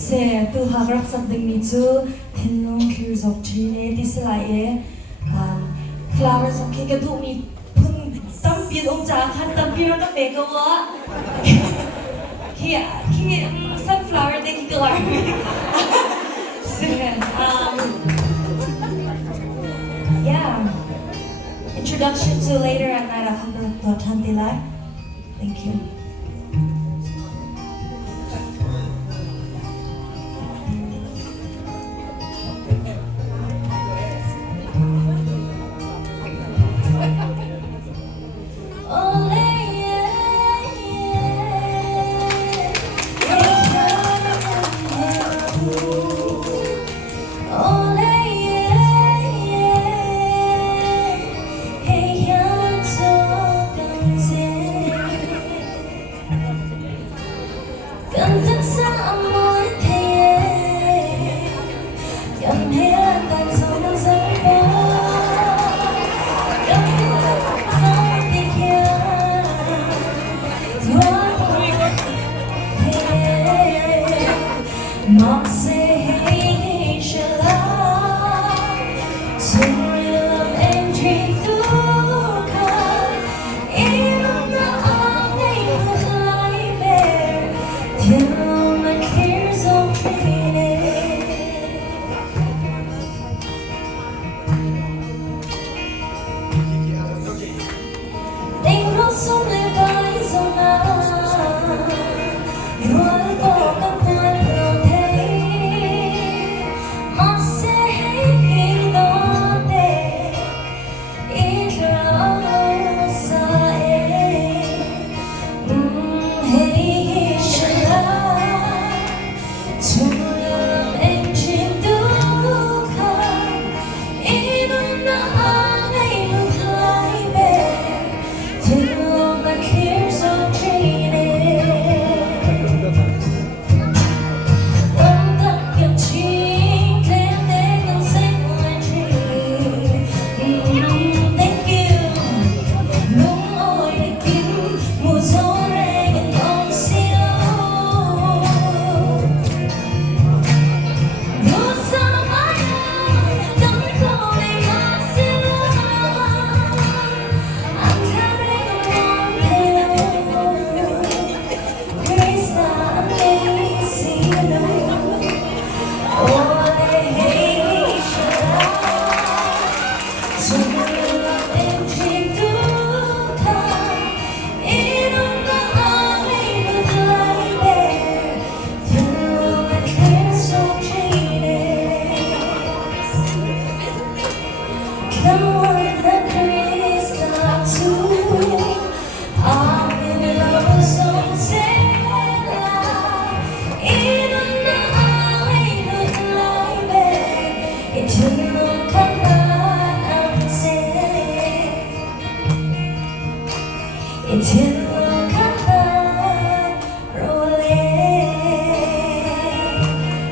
Se tu harap something me too. Thinlung thlir zawk trine dislike flowers of cake tu mi pun tampil ong jahan tampil na peka wa. He sunflower de kiklar. Yeah. Introduction to later at night of thlir. Thank you.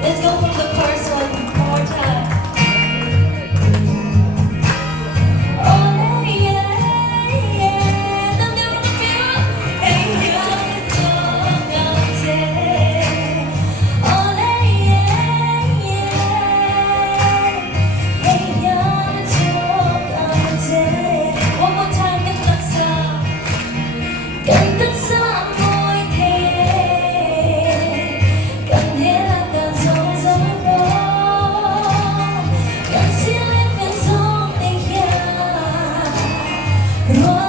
Let's go from the first one more time. Oh